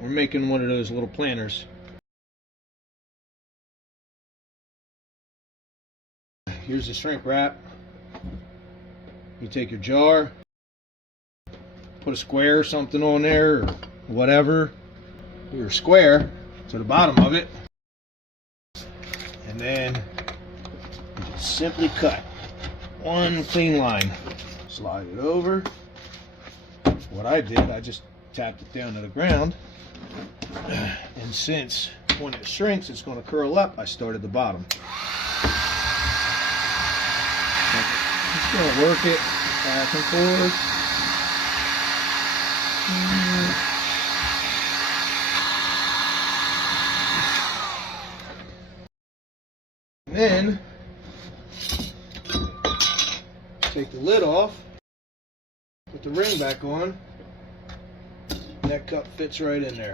We're making one of those little planters. Here's the shrink wrap. You take your jar, put a square or something on there, or whatever, your square to the bottom of it, and then you just simply cut one clean line. Slide it over. What I did, I just tapped it down to the ground, and since when it shrinks it's going to curl up, I started the bottom. Just going to work it back and forth. And then take the lid off, put the ring back on. That cup fits right in there.